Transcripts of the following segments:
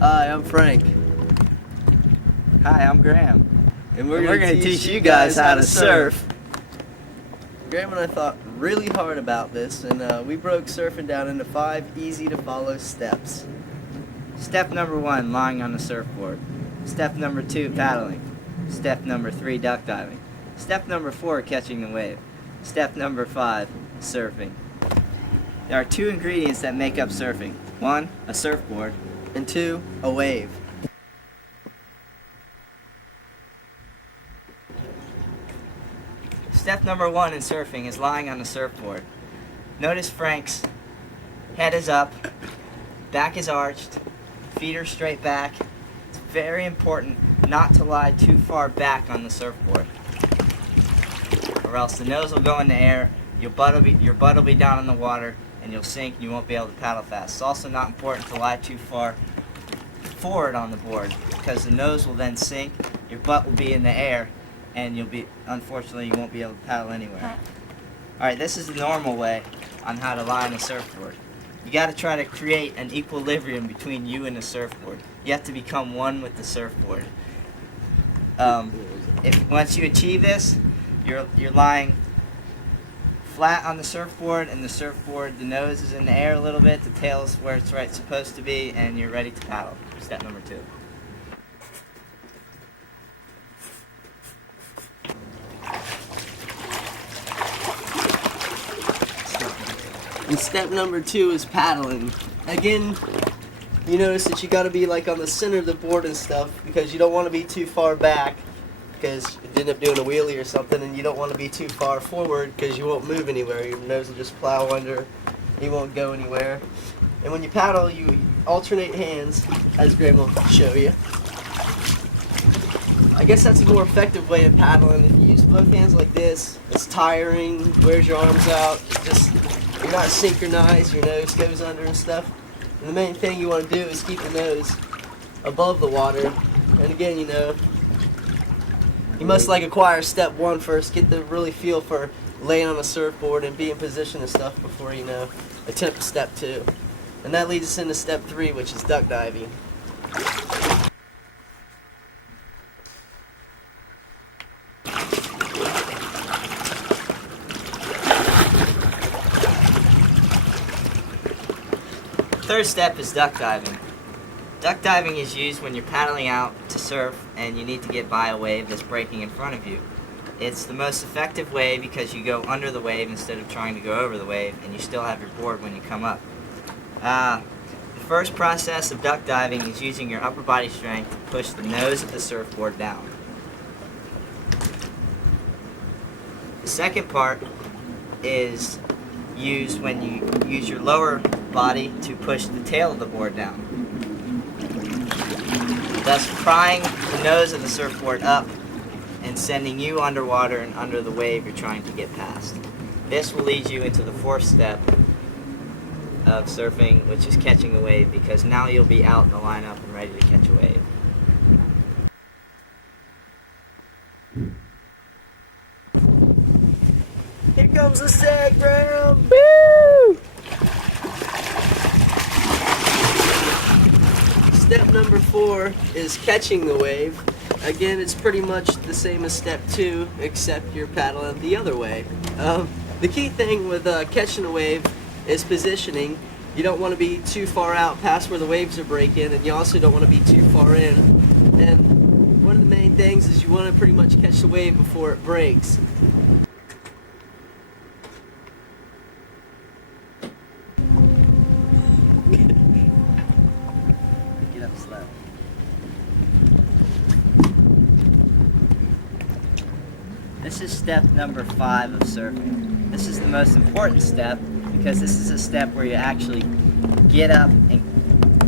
Hi, I'm Frank. Hi, I'm Graham. And we're going to teach you guys how to surf. Graham and I thought really hard about this, and we broke surfing down into 5 easy to follow steps. Step number 1, lying on the surfboard. Step number 2, paddling. Step number 3, duck diving. Step number 4, catching the wave. Step number 5, surfing. There are 2 ingredients that make up surfing. 1, a surfboard, and 2, a wave. Step number 1 in surfing is lying on the surfboard. Notice Frank's head is up, back is arched, feet are straight back. It's very important not to lie too far back on the surfboard, or else the nose will go in the air, your butt will be down in the water, and you'll sink and you won't be able to paddle fast. It's also not important to lie too far forward on the board, because the nose will then sink, your butt will be in the air, and unfortunately you won't be able to paddle anywhere. Alright, this is the normal way on how to lie on a surfboard. You got to try to create an equilibrium between you and the surfboard. You have to become one with the surfboard. Once you achieve this, you're lying flat on the surfboard, and the nose is in the air a little bit, the tail is where it's supposed to be, and you're ready to paddle. Step number 2. And step number 2 is paddling. Again, you notice that you got to be like on the center of the board and stuff, because you don't want to be too far back, because you end up doing a wheelie or something, and you don't want to be too far forward because you won't move anywhere. Your nose will just plow under, you won't go anywhere. And when you paddle, you alternate hands, as Graham will show you. I guess that's a more effective way of paddling. If you use both hands like this, it's tiring, wears your arms out, you're not synchronized, your nose goes under and stuff. And the main thing you want to do is keep the nose above the water. And again, you must acquire step 1 first, get the really feel for laying on a surfboard and be in position and stuff before attempt step 2. And that leads us into step 3, which is duck diving. Third step is duck diving. Duck diving is used when you're paddling out to surf and you need to get by a wave that's breaking in front of you. It's the most effective way because you go under the wave instead of trying to go over the wave, and you still have your board when you come up. The first process of duck diving is using your upper body strength to push the nose of the surfboard down. The second part is used when you use your lower body to push the tail of the board down, thus prying the nose of the surfboard up and sending you underwater and under the wave you're trying to get past. This will lead you into the 4th step of surfing, which is catching a wave, because now you'll be out in the lineup and ready to catch a wave. Here comes the sag round! Woo! Step number 4 is catching the wave. Again, it's pretty much the same as step 2, except you're paddling the other way. The key thing with catching a wave is positioning. You don't want to be too far out past where the waves are breaking, and you also don't want to be too far in. And one of the main things is you want to pretty much catch the wave before it breaks. Get up slow. This is step number 5 of surfing. This is the most important step because this is a step where you actually get up and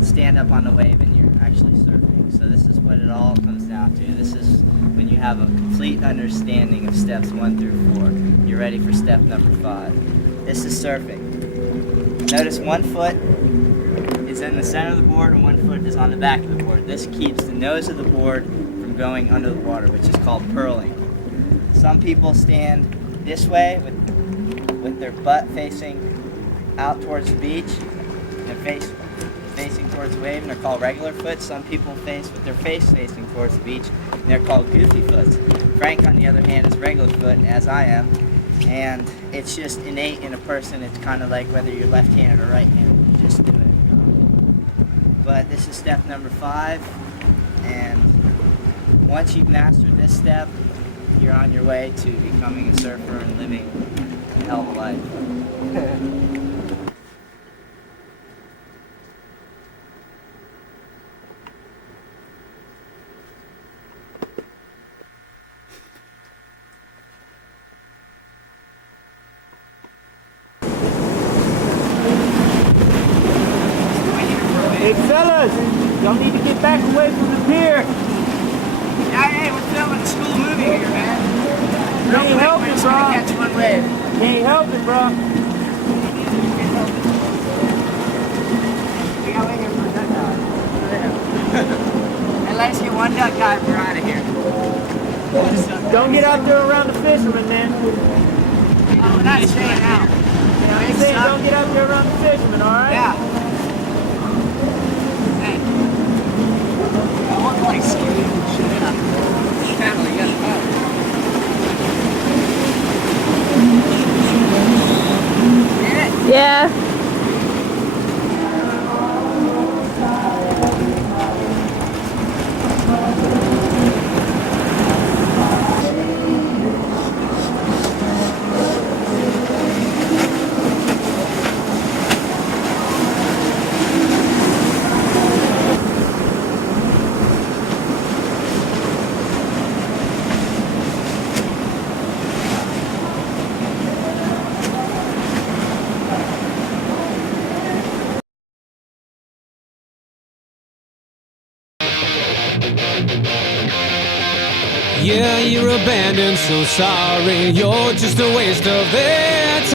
stand up on the wave and you're actually surfing. So this is what it all comes down to. This is when you have a complete understanding of steps 1 through 4. You're ready for step number 5. This is surfing. Notice one foot is in the center of the board and one foot is on the back of the board. This keeps the nose of the board from going under the water, which is called purling. Some people stand this way with their butt facing out towards the beach and face facing towards the wave, and they're called regular foot. Some people face with their face facing towards the beach, and they're called goofy foots. Frank, on the other hand, is regular foot, as I am, and it's just innate in a person. It's kind of like whether you're left-handed or right-handed, you just do it. But this is step number 5, and once you've mastered this step, you're on your way to becoming a surfer and living a hell of a life. Hey fellas, y'all need to get back away from the pier. Yeah, hey, we're filming a school movie here, man. Can't help it, bro. Catch one wave. Can't help it, bro. We gotta wait here for a duck dive. And let's get one duck dive, we're out of here. Don't get out there around the fishermen, man. Oh, we're not staying out. I'm saying don't get out there around the fishermen, alright? Yeah. Hey. I want to like skate and shit. Family, you gotta go. Yeah. Yeah, you're abandoned, so sorry. You're just a waste of their time.